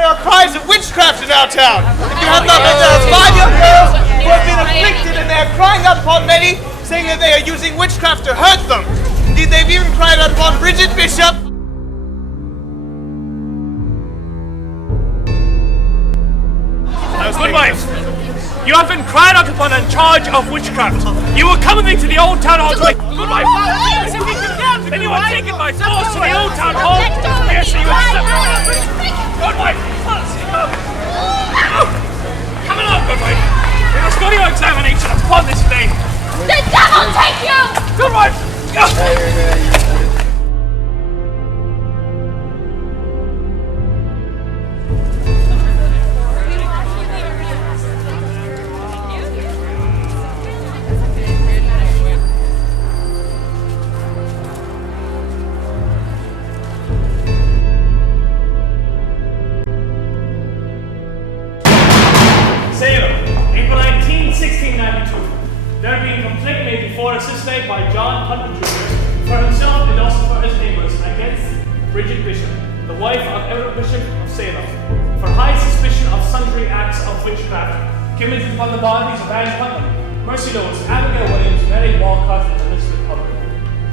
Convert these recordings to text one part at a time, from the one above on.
There are cries of witchcraft in our town. If you have not met, there are 5 young girls who have been afflicted, and they are crying out upon many, saying that they are using witchcraft to hurt them. Indeed, they've even cried out upon Bridget Bishop. Good wife, you have been cried out upon in charge of witchcraft. You will come with me to the old town hall to make... Good wife! Then you are taken by force to the old town hall. Yes, you are accepted. Good wife! Come along, good wife. We must go to your examination upon this day. The devil take you! Good wife! There being complaint made before assisted by John Hunter Jr. for himself and also for his neighbours against Bridget Bishop, the wife of Everett Bishop of Salem, for high suspicion of sundry acts of witchcraft committed upon the bodies of Anne Putnam, Mercy Lewis, Abigail Williams, Mary Walcott, and Elizabeth Hubbard,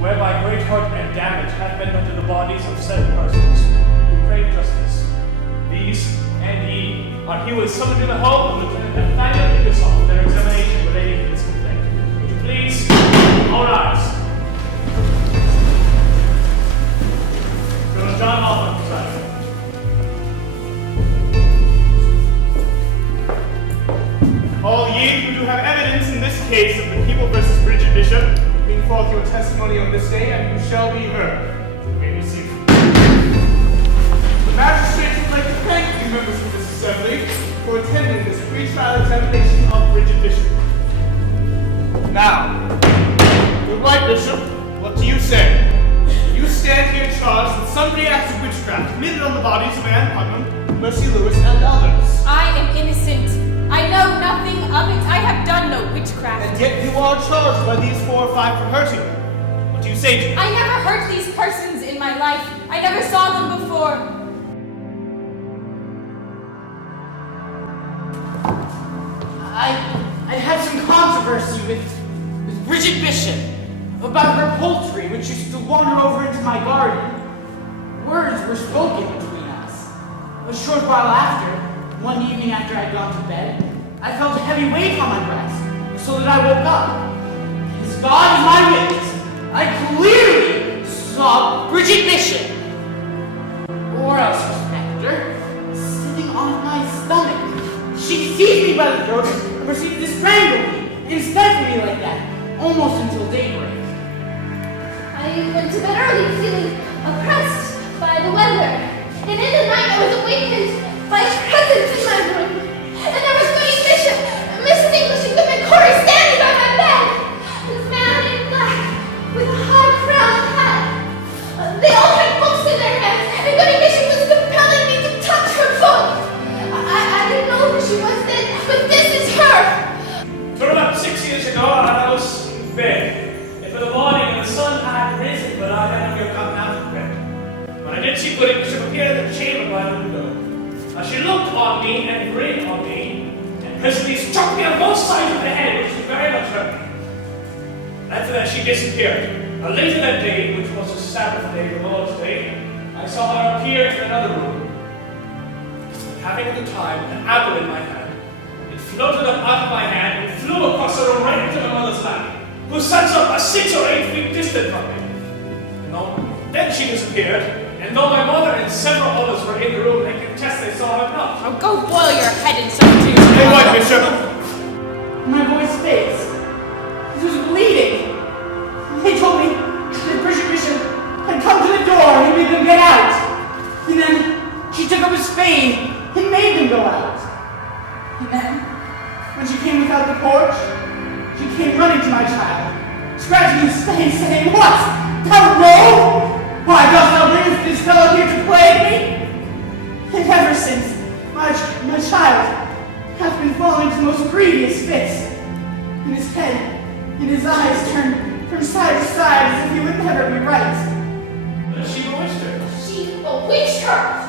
whereby great hurt and damage hath been done to the bodies of said persons who crave justice. These and ye are herewith summoned to the hall of Lieutenant Nathaniel Ingersoll for their examination relating to this complaint. Please, all rise. Colonel John Hoffman presiding. All ye who do have evidence in this case of the people versus Bridget Bishop, bring forth your testimony on this day, and you shall be heard. You may be seated. The magistrates would like to thank you, members of this assembly, for attending this pre-trial examination of Bridget Bishop. Now, good right, Bishop, what do you say? You stand here charged with sundry acts of witchcraft committed on the bodies of Anne Putnam, Mercy Lewis, and others. I am innocent. I know nothing of it. I have done no witchcraft. And yet you are charged by these 4 or 5 for hurting you. What do you say to me? I never hurt these persons in my life. I never saw them before. I had some controversy with Bridget Bishop about her poultry, which used to wander over into my garden. Words were spoken between us. A short while after, one evening after I'd gone to bed, I felt a heavy weight on my breast, so that I woke up. As God is my witness, I clearly saw Bridget Bishop, or else her specter, sitting on my stomach. She seized me by the throat and proceeded to strangle me and stifle me like that, almost until daybreak. I went to bed early, feeling oppressed by the weather. And in the night I was awakened by a presence in my room. And there was Goody Bishop, Mrs. English, and Goodman Corey standing by my bed. This man in black, with a high crowned hat. They all had books in their hands, and Goody Bishop was compelling me to touch her book. I didn't know who she was then, but this is her. For about 6 years ago, I was in bed. And for the morning, and the sun had risen, but I had not yet gotten out of bed. When I did see Goody Bishop appear in the chamber by the window, she looked on me and grinned on me, and presently struck me on both sides of the head, which was very much hurt me. After that, she disappeared. Later that day, which was the Sabbath day, the Lord's Day, I saw her appear in another room. Having at the time an apple in my hand, it floated up out of my hand and flew across the room right into my mother's lap, who sat some 6 or 8 feet distant from me. Then she disappeared, and though my mother and several others were in the room, they contest they saw her not. Oh, go boil your head in some juice. Hey, what, Bishop? My boy's face, it was bleeding. They told me that Bridget Bishop had come to the door and made them get out. And then she took up a spade and made them go out. And then, when she came without the porch, she came running to my child, scratching his face, saying, "What? Thou rogue? Why dost thou bring this fellow here to plague me?" And ever since, my child hath been falling to most grievous fits, and his head and his eyes turned from side to side as if he would never be right. But she bewitched her. She bewitched her.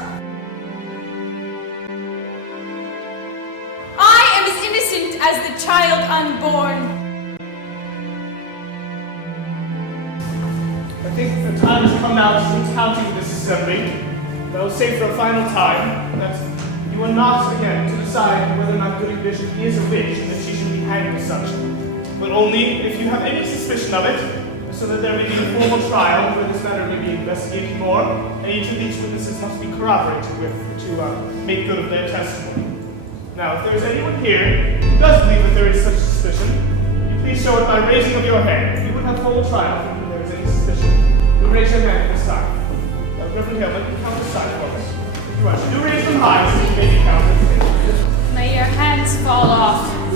as the child unborn. I think the time has come now to counting this assembly. But I will say for a final time that you are not again to decide whether or not Goody Bishop is a witch and that she should be hanged as such, but only if you have any suspicion of it, so that there may be a formal trial where this matter may be investigated more, and each of these witnesses must be corroborated with to make good of their testimony. Now, if there is anyone here who does believe that there is such suspicion, will you please show it by raising of your hand. If you would have full trial thinking there is any suspicion, you raise your hand at this time. Reverend Hill, let me count the sign for us. If you want, do raise them high so you may be counted. May your hands fall off.